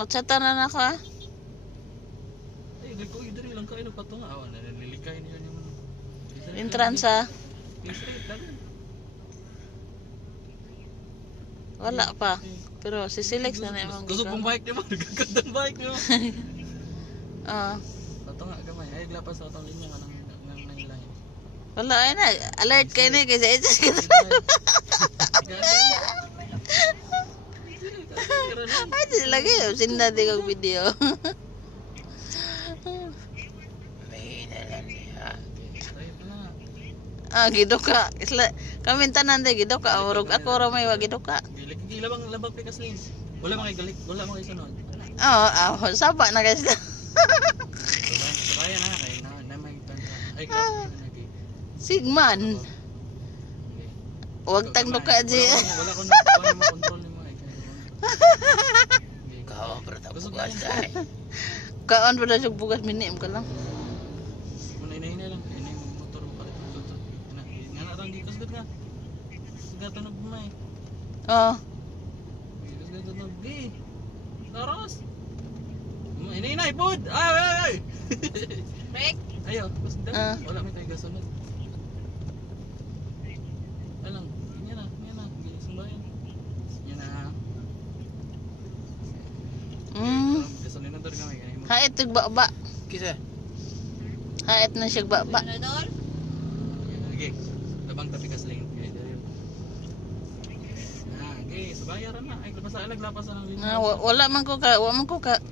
Matsata na ako ah. Ay, ko diri lang kayo patunga. Awan na nililikay niya yung Entrance ah. Wala pa. Pero si Silex na naman. Gusto pong bike niyo ba? Nagkakandang bike niyo. Patunga gamay. Ay, glapas sa atong linya ka ng line. Wala ay na. Alert kayo na kasi ito. Ay, lagi yung sinadi kong video. Giduka. Kami tanan de giduka. Urog ako ra may wa giduka. Gila bang labag pikas lane. Wala mga galik, wala mga sunod. Saba na guys. Sabaya na kay na may tanda. Ay, Sigman. Huwag tang duka di. Wala ko na control ni mo ay. Kau bertabugas ay. Kaon pa na siya bugas minim ka lang. Muna inahinay lang. Inahin mo motor mo palit. Nga na lang gikas gud nga. Gato na bumay. Gikas gato na bi. Taras. Inahinay pod. Ay. Break. Ayo, basta wala may tayo gasunod. Alang, yan na. Sumbayan. Yan na. Gasolina na kami. Hait nagbaba. Kisa. Hait na siya baba. Okay. Labang tapi kas lane. Okay, subayaran na. Ay, lapas na lang. Wala man ko ka.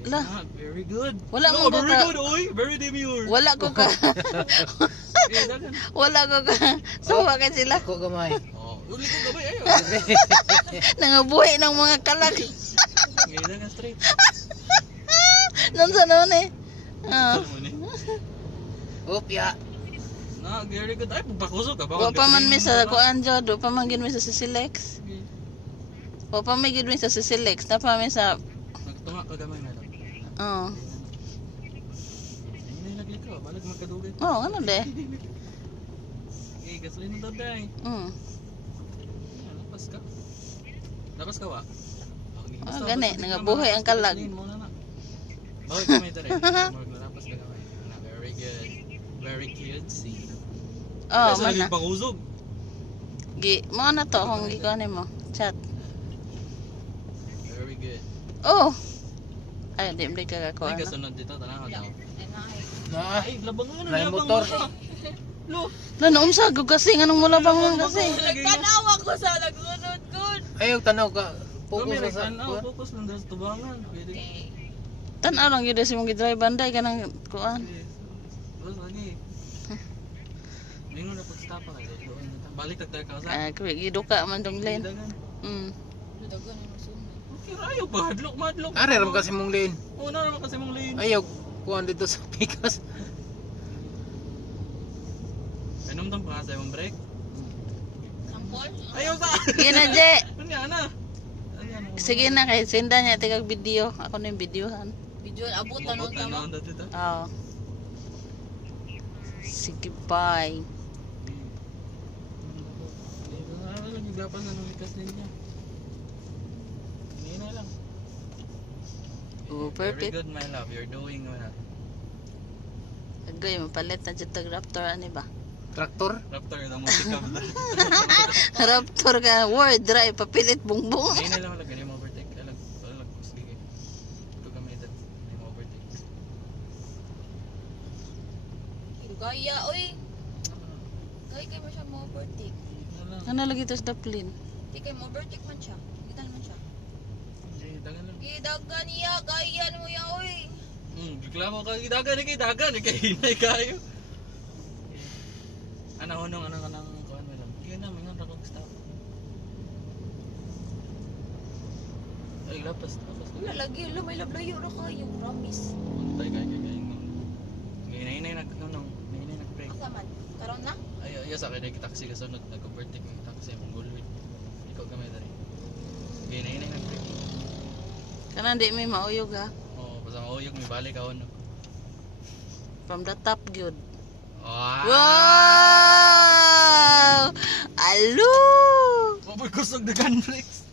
La. Very good. Wala man ko very ka. good, oy. Very demure. Wala ko ka. Wala ko ka. Sawa ka sila. Ako gamay. Oh, uli ko gabay ayo. Nangabuhi ng mga kalag. Ngayon nga straight. Nansa naman eh. Upya. Na, very good. Ay, pakusog ka ba? Wa pa man mi sa kuan jud, wa pa man gid mi sa Silex. Wa pa mi gid mi sa Silex, na pa mi sa Nagtunga ka gamay na lang. Hindi naglikaw, balag magkadugay. ano de? Okay, gasolina daw day. Lapas ka. Lapas ka wa? Gani, nangabuhi ang kalag. Bakit kami ito rin? Lapas ka gamay. Very good. Very cutesy. Man na. Pakusog. Mo na to kung gikunin mo. Chat. Very good. Ay, di ka Ay, kakuha. kasunod dito, tanaw daw. Na. Ay, labang mo May motor. Lo. Naumsa ko kasi nganong mula bang man kasi. Nagtanawa ko sa nagsunod ko. Ayaw tanaw ka. Kami Focus sa nagtanaw, focus lang sa tubangan. Pwede. Tan-aw lang gyud si mong gidrive banday kanang kuan. Bus lagi. Mingon na pag-stop ka. Balik tagtag ka sa. Giduka man dong lane. Okay, ayaw ba? Madlock. Are ram kasi mong lane. Oo, naman kasi mong lane. Ayaw kuan dito sa pikas. Anong tang pa sa imong break? Sampol? Ayaw sa. Sige na, Je. Ano? Sige na kay senda niya tigag video. Ako na yung videohan. Video, abutan mo tama. Oo. Sige, bye. Naglapan na ng likas ninyo. Hindi na lang. Oh, Very perfect. good, my love. You're doing well. Agay, mapalit na dyan tag Raptor, ano ba? Traktor. Raptor, yung musika mo. Raptor ka, word, drive, papilit, bungbong. Hindi na lang wala. Ganyan mo overtake. Alag, sige. Ito kami ito. Hindi mo overtake. Gaya, oy. Gaya kayo mo siya ma-overtake. Ano lagi ito sa daplin? Di kayo ma-overtake man siya. Kita naman siya. Dagan lang. Gidagan niya, gaya mo ya, oy. Reklamo ka. Dagan. Hinay kayo. Anong kuhan mo lang. Kaya na, may nga stop. Ay, lapas. Wala lagi, may lablayo na kayo, promise. Puntay kayo. Hinay nag-break. Asa man, karon na? Ay, sa akin, nag-taxi ka sunod. Nag-overtake yung taxi. Mong gulwin. Ikaw gamay na rin. Hinay nag-break. Kanan di may mauyog ha. Oo, basta mauyog, may balik ako. No? From the top, good. Wow! Wow! Alo! Maboy kusog na gunflex.